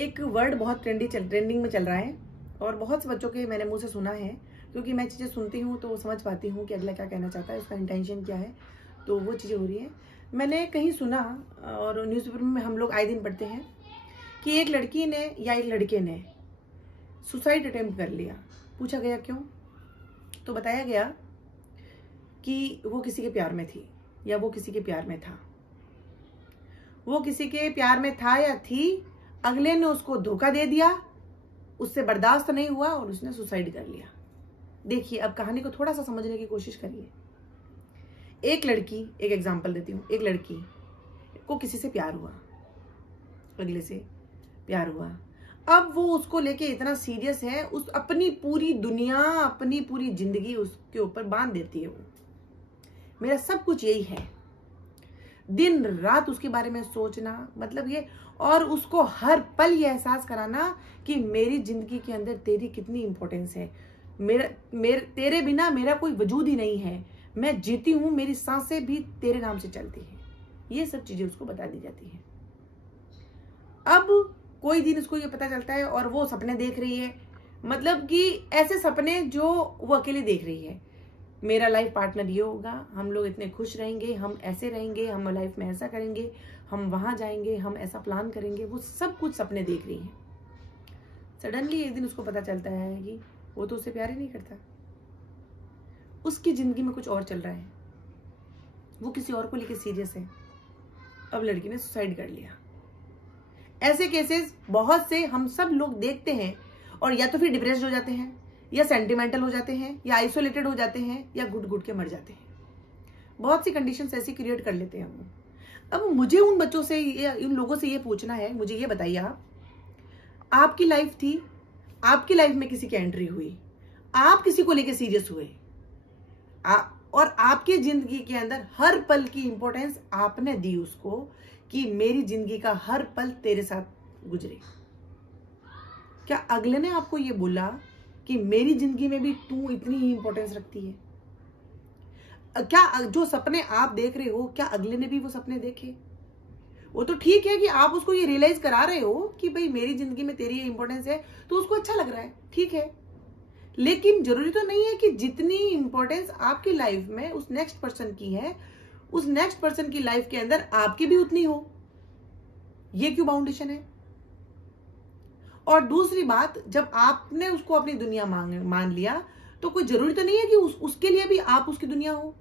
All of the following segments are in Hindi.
एक वर्ड बहुत ट्रेंडिंग में चल रहा है और बहुत से बच्चों के मैंने मुंह से सुना है, क्योंकि मैं चीज़ें सुनती हूँ तो समझ पाती हूँ कि अगला क्या कहना चाहता है, उसका इंटेंशन क्या है, तो वो चीज़ें हो रही है। मैंने कहीं सुना और न्यूज़पेपर में हम लोग आए दिन पढ़ते हैं कि एक लड़की ने या एक लड़के ने सुसाइड अटेम्प्ट कर लिया। पूछा गया क्यों, तो बताया गया कि वो किसी के प्यार में थी या वो किसी के प्यार में था। वो किसी के प्यार में था या थी, अगले ने उसको धोखा दे दिया, उससे बर्दाश्त नहीं हुआ और उसने सुसाइड कर लिया। देखिए, अब कहानी को थोड़ा सा समझने की कोशिश करिए। एक लड़की, एक एग्जांपल देती हूँ, एक लड़की को किसी से प्यार हुआ, अगले से प्यार हुआ। अब वो उसको लेके इतना सीरियस है, उस अपनी पूरी दुनिया, अपनी पूरी जिंदगी उसके ऊपर बांध देती है। वो मेरा सब कुछ यही है, दिन रात उसके बारे में सोचना, मतलब ये, और उसको हर पल ये एहसास कराना कि मेरी जिंदगी के अंदर तेरी कितनी इंपॉर्टेंस है, तेरे बिना मेरा कोई वजूद ही नहीं है, मैं जीती हूं, मेरी सांसें भी तेरे नाम से चलती हैं। ये सब चीजें उसको बता दी जाती हैं। अब कोई दिन उसको ये पता चलता है और वो सपने देख रही है, मतलब कि ऐसे सपने जो वो अकेले देख रही है। मेरा लाइफ पार्टनर ये होगा, हम लोग इतने खुश रहेंगे, हम ऐसे रहेंगे, हम लाइफ में ऐसा करेंगे, हम वहां जाएंगे, हम ऐसा प्लान करेंगे, वो सब कुछ सपने देख रही है। सडनली एक दिन उसको पता चलता है कि वो तो उससे प्यार ही नहीं करता, उसकी जिंदगी में कुछ और चल रहा है, वो किसी और को लेकर सीरियस है। अब लड़की ने सुसाइड कर लिया। ऐसे केसेस बहुत से हम सब लोग देखते हैं, और या तो फिर डिप्रेस्ड हो जाते हैं, या सेंटिमेंटल हो जाते हैं, या आइसोलेटेड हो जाते हैं, या घुट घुट के मर जाते हैं। बहुत सी कंडीशंस ऐसी क्रिएट कर लेते हैं हम। अब मुझे उन बच्चों से, इन लोगों से ये पूछना है, मुझे ये बताइए, आपकी लाइफ थी, आपकी लाइफ में किसी की एंट्री हुई, आप किसी को लेके सीरियस हुए, और आपकी जिंदगी के अंदर हर पल की इंपॉर्टेंस आपने दी उसको कि मेरी जिंदगी का हर पल तेरे साथ गुजरे। क्या अगले ने आपको ये बोला कि मेरी जिंदगी में भी तू इतनी ही इंपॉर्टेंस रखती है? क्या जो सपने आप देख रहे हो, क्या अगले ने भी वो सपने देखे? वो तो ठीक है कि आप उसको ये रियलाइज करा रहे हो कि भाई मेरी जिंदगी में तेरी ये इंपॉर्टेंस है, तो उसको अच्छा लग रहा है, ठीक है। लेकिन जरूरी तो नहीं है कि जितनी इंपॉर्टेंस आपकी लाइफ में उस नेक्स्ट पर्सन की है, उस नेक्स्ट पर्सन की लाइफ के अंदर आपकी भी उतनी हो। ये क्यों बाउंडेशन है? और दूसरी बात, जब आपने उसको अपनी दुनिया मान लिया, तो कोई जरूरी तो नहीं है कि उसके लिए भी आप उसकी दुनिया हो।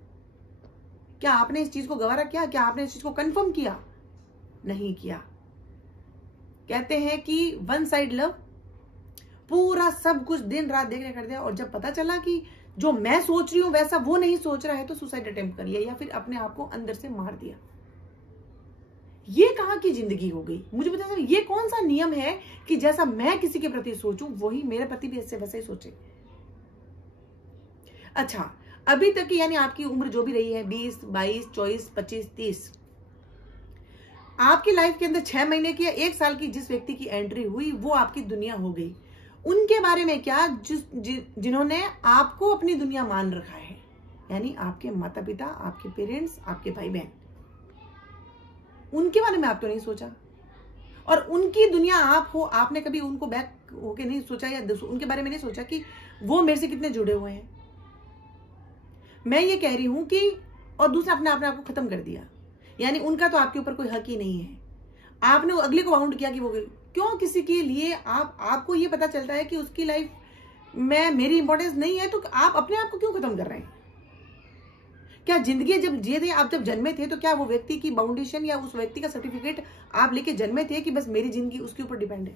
क्या आपने इस चीज को गवारा किया? क्या आपने इस चीज को कंफर्म किया? नहीं किया। कहते हैं कि वन साइड लव, पूरा सब कुछ दिन रात देखने कर दिया, और जब पता चला कि जो मैं सोच रही हूं वैसा वो नहीं सोच रहा है, तो सुसाइड अटेम्प्ट कर लिया, या फिर अपने आप को अंदर से मार दिया। ये कहां की जिंदगी हो गई? मुझे बता, ये कौन सा नियम है कि जैसा मैं किसी के प्रति सोचूं वही मेरे प्रति भी ऐसे वैसे ही सोचे? अच्छा, अभी तक की, यानी आपकी उम्र जो भी रही है, 20, 22, 24, 25, 30, आपकी लाइफ के अंदर 6 महीने की या 1 साल की जिस व्यक्ति की एंट्री हुई, वो आपकी दुनिया हो गई। उनके बारे में क्या, जिन्होंने आपको अपनी दुनिया मान रखा है, यानी आपके माता पिता, आपके पेरेंट्स, आपके भाई बहन, उनके बारे में आप तो नहीं सोचा। और उनकी दुनिया आप हो, आपने कभी उनको बैक होके नहीं सोचा, या उनके बारे में नहीं सोचा कि वो मेरे से कितने जुड़े हुए हैं। मैं ये कह रही हूं कि, और दूसरा, अपने आप को खत्म कर दिया, यानी उनका तो आपके ऊपर कोई हक ही नहीं है। आपने वो अगले को बाउंड किया कि वो क्यों, किसी के लिए आपको ये पता चलता है कि उसकी लाइफ में मेरी इंपॉर्टेंस नहीं है, तो आप अपने आप को क्यों खत्म कर रहे हैं? क्या जिंदगी जब जिए थे, आप जब जन्मे थे, तो क्या वो व्यक्ति की बाउंडेशन या उस व्यक्ति का सर्टिफिकेट आप लेके जन्मे थे कि बस मेरी जिंदगी उसके ऊपर डिपेंड है,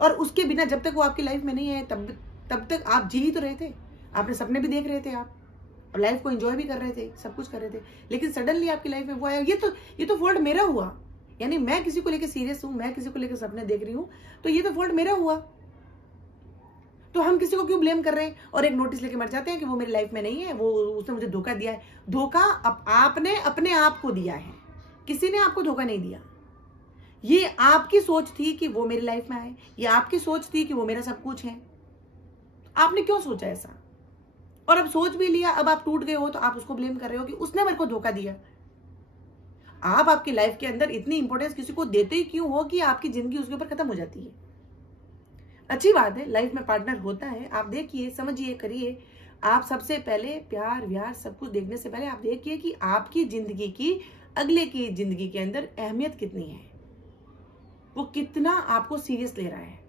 और उसके बिना जब तक वो आपकी लाइफ में नहीं है तब तक आप जी ही तो रहे थे, आपने सपने भी देख रहे थे, आप लाइफ को एंजॉय भी कर रहे थे, सब कुछ कर रहे थे, लेकिन सडनली आपकी लाइफ में वो आया। ये तो फॉल्ट मेरा हुआ, यानी मैं किसी को लेकर सीरियस हूं, मैं किसी को लेकर सपने देख रही हूं, तो ये तो फॉल्ट मेरा हुआ। तो हम किसी को क्यों ब्लेम कर रहे हैं और एक नोटिस लेके मर जाते हैं कि वो मेरी लाइफ में नहीं है, वो उसने मुझे धोखा दिया है। धोखा आपने अपने आप को दिया है, किसी ने आपको धोखा नहीं दिया। ये आपकी सोच थी कि वो मेरी लाइफ में आए, ये आपकी सोच थी कि वो मेरा सब कुछ है। आपने क्यों सोचा ऐसा? और अब सोच भी लिया, अब आप टूट गए हो, तो आप उसको ब्लेम कर रहे हो कि उसने मेरे को धोखा दिया। आप आपकी लाइफ के अंदर इतनी इंपॉर्टेंस किसी को देते ही क्यों हो कि आपकी जिंदगी उसके ऊपर खत्म हो जाती है। अच्छी बात है, लाइफ में पार्टनर होता है, आप देखिए, समझिए, करिए। आप सबसे पहले प्यार व्यार सब कुछ देखने से पहले आप देखिए कि आपकी जिंदगी की अगले की जिंदगी के अंदर अहमियत कितनी है, वो कितना आपको सीरियस ले रहा है।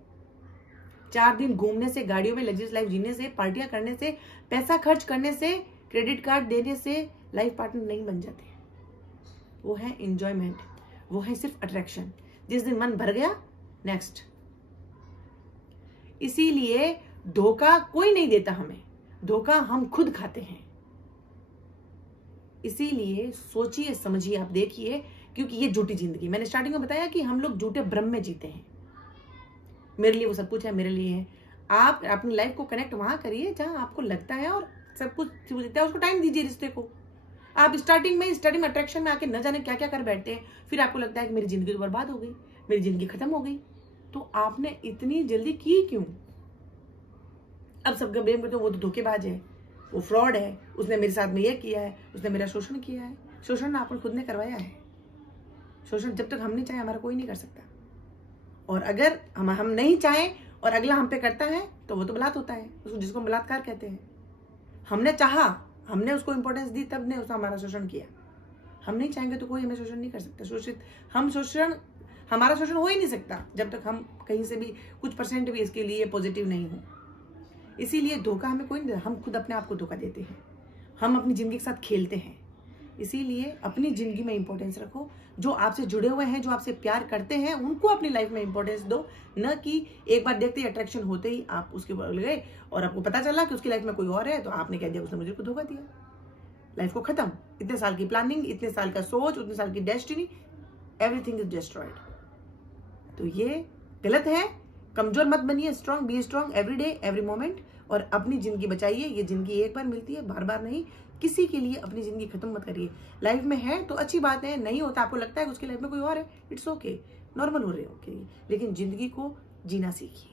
4 दिन घूमने से, गाड़ियों में लग्जरियस लाइफ जीने से, पार्टियां करने से, पैसा खर्च करने से, क्रेडिट कार्ड देने से लाइफ पार्टनर नहीं बन जाते। वो है एंजॉयमेंट, वो है सिर्फ अट्रैक्शन। जिस दिन मन भर गया, नेक्स्ट। इसीलिए धोखा कोई नहीं देता हमें, धोखा हम खुद खाते हैं। इसीलिए सोचिए, समझिए, आप देखिए, क्योंकि ये झूठी जिंदगी, मैंने स्टार्टिंग में बताया कि हम लोग झूठे भ्रम में जीते हैं। मेरे लिए वो सब कुछ है, मेरे लिए है। आप अपनी लाइफ को कनेक्ट वहां करिए जहां आपको लगता है और सब कुछ दिखता है, उसको टाइम दीजिए रिश्ते को। आप स्टार्टिंग में अट्रैक्शन में आके न जाने क्या क्या कर बैठते हैं, फिर आपको लगता है कि मेरी जिंदगी तो बर्बाद हो गई, मेरी जिंदगी खत्म हो गई। तो आपने इतनी जल्दी की क्यों? अब सब ब्लेम करते हो, वो तो धोखेबाज है, वो फ्रॉड है, उसने मेरे साथ में ये किया है, उसने मेरा शोषण किया है। शोषण आपने खुद ने करवाया है। शोषण जब तक हम नहीं चाहे हमारा कोई नहीं कर सकता। और अगर हम नहीं चाहें और अगला हम पे करता है तो वो तो बलात् होता है, उसको जिसको बलात्कार कहते हैं। हमने चाहा, हमने उसको इंपॉर्टेंस दी, तब ने उसने हमारा शोषण किया। हम नहीं चाहेंगे तो कोई हमें शोषण नहीं कर सकता। हमारा शोषण हो ही नहीं सकता जब तक हम कहीं से भी कुछ % भी इसके लिए पॉजिटिव नहीं हो। इसीलिए धोखा हमें कोई नहीं देता, हम खुद अपने आप को धोखा देते हैं, हम अपनी जिंदगी के साथ खेलते हैं। इसीलिए अपनी जिंदगी में इंपॉर्टेंस रखो। जो आपसे जुड़े हुए हैं, जो आपसे प्यार करते हैं, उनको अपनी लाइफ में इंपॉर्टेंस दो। न कि एक बार देखते ही अट्रैक्शन होते ही आप उसके ऊपर गए और आपको पता चला कि उसकी लाइफ में कोई और है, तो आपने कह दिया उसने मुझे को धोखा दिया, लाइफ को खत्म। इतने साल की प्लानिंग, इतने साल का सोच, उतने साल की डेस्टिनी, एवरीथिंग इज डिस्ट्रॉयड। तो ये गलत है। कमजोर मत बनिए, strong, be strong every day every moment, और अपनी जिंदगी बचाइए। ये जिंदगी एक बार मिलती है, बार बार नहीं। किसी के लिए अपनी जिंदगी खत्म मत करिए। लाइफ में है तो अच्छी बात है, नहीं होता आपको लगता है कि उसकी लाइफ में कोई और है, इट्स ओके, नॉर्मल हो रहे हो, लेकिन जिंदगी को जीना सीखिए।